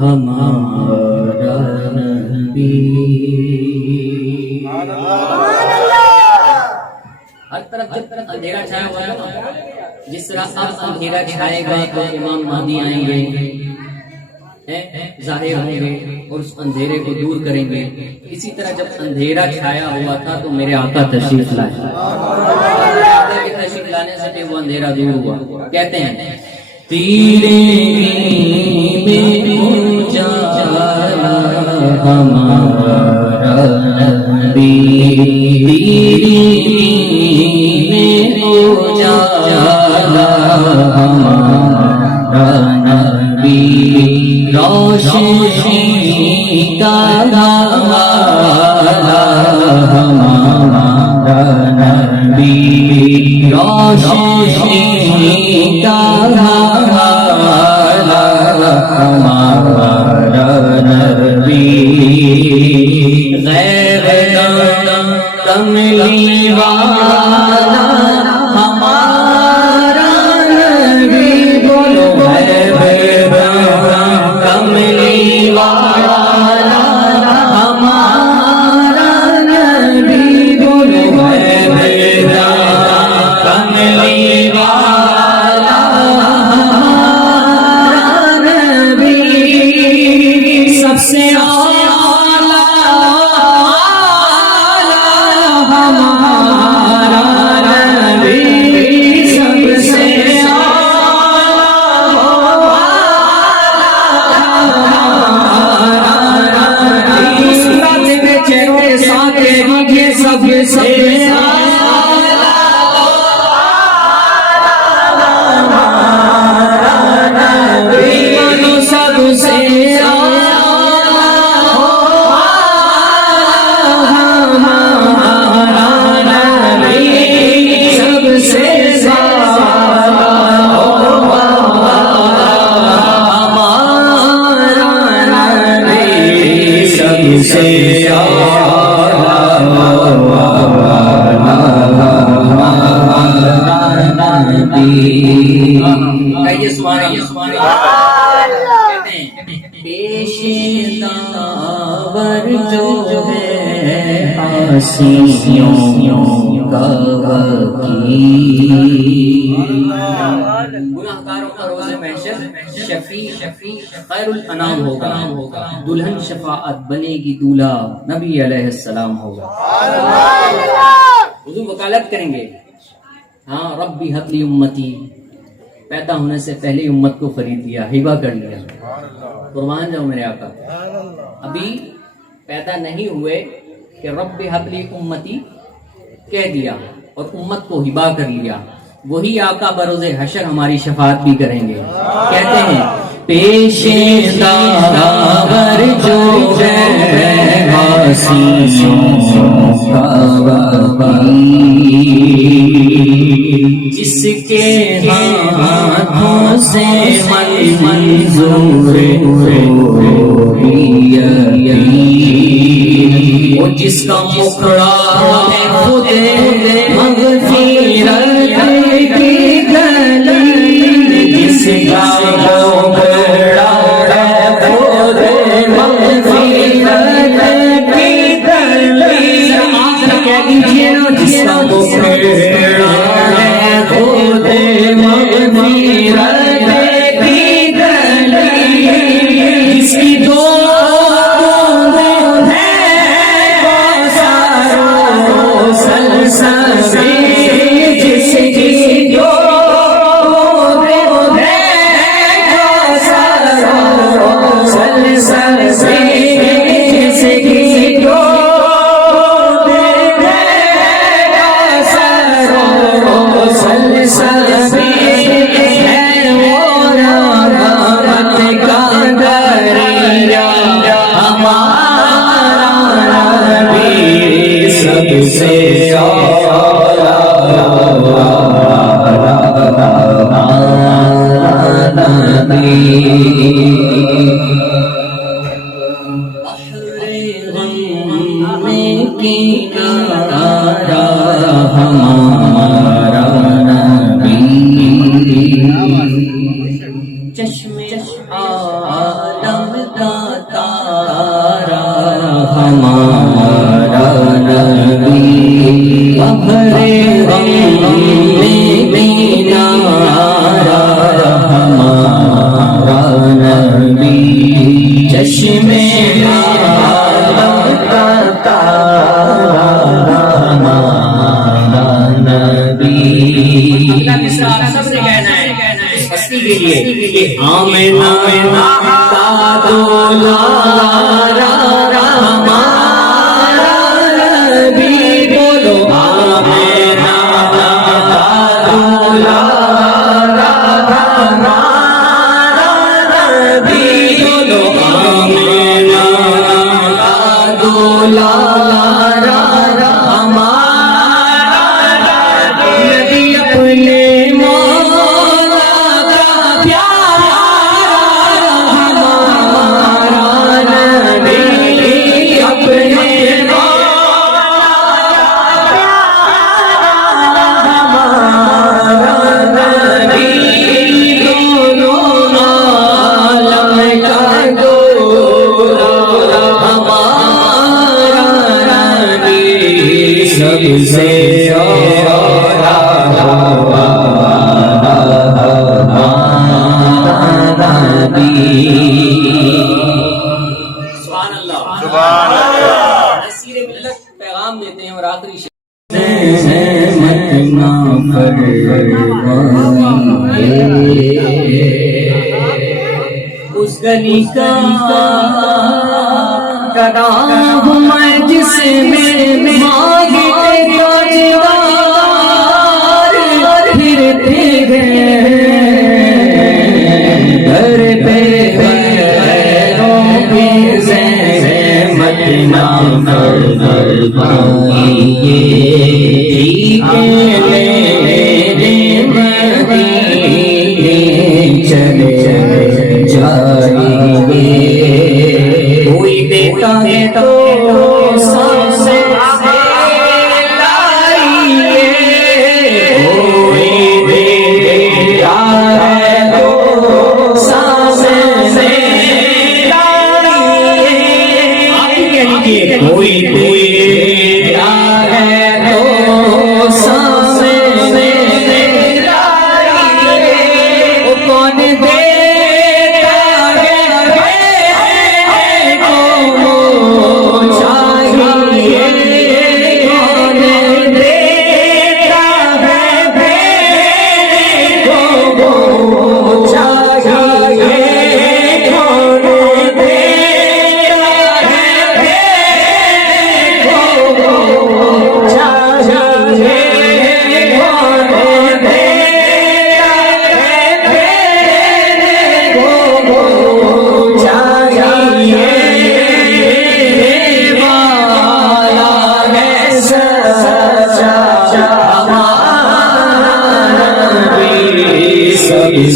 ہمارا نبی. ہر طرف جب اندھیرا چھایا ہوا ہے، جس طرح اب اندھیرا چھائے گا تو امام مہدی آئیں گے، ظاہر ہوں گے اور اس اندھیرے کو دور کریں گے. اسی طرح جب اندھیرا چھایا ہوا تھا تو میرے آقا تشریف لائے. تشریف لانے سے وہ اندھیرا دور ہوا. کہتے ہیں تیرے میں اجالا ہمارا نبی، تیرے میں اجالا ہمارا نبی، روشنی کا حوالہ ہمارا نبی، روشنی کا حوالہ ہمارا نبی، غیر کملی والا ہمارا نبی، بولو غیر کملی والا ہمارا نبی، بولو غیر کملی والا ہمارا نبی، سب سے اعلیٰ ہمارا نبی، سب سے گناہگاروں کا روز محشر شفیع خیر الانام ہوگا، دلہن شفاعت بنے گی، دولہا نبی علیہ السلام ہوگا. حضور وکالت کریں گے، ہاں ربی حب لی امتی، پیدا ہونے سے پہلے امت کو خرید لیا، ہبہ کر لیا. قربان جاؤ میرے آقا، ابھی پیدا نہیں ہوئے کہ رب حب لی امتی کہہ دیا اور امت کو ہبا کر لیا. وہی آقا بروز حشر ہماری شفاعت بھی کریں گے. کہتے ہیں پیش داور جو ہے حاسیوں کا وکیل، جس کے ہاتھوں سے منظور وہ جس کا مکھڑا ہے خود مغفرت کی گلی، جس کا مکھڑا ہے خود مغفرت کی گلی، کہہ دیجیے نا جس کا مکھڑا ہے خود مغفرت کی گلی، جس کی دو تیسرا آپ سب نے کہنا ہے اس ہستی کے لیے کہ آمینہ کا دولارا ہمارا نبی بولو آمینہ کا دولارا ہمارا نبی بولو آمینہ کا دولارا ہمارا نبی اپنے مولا کا پیارا ہمارا نبی اپنے مولا ہمارا نبی دونوں عالم کا دولا ہمارا نبی سب سے سبحان اللہ نصیر ملت پیغام دیتے ہیں اور آخری شعر اس گلی کا کرام میں جس میں مانگتے روزگار پھرتے گئے گھر پہ غیروں کی زحمت نہ فرمائیے چلے جائیے کوئی دیتا ہے تو سامنے لائیے کوئی دیتا ہے تو سامنے لائیے آپ ہی کہہ لیجیے کوئی دیتا ہے تو سامنے لائیے وہ کون دیتا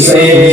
سے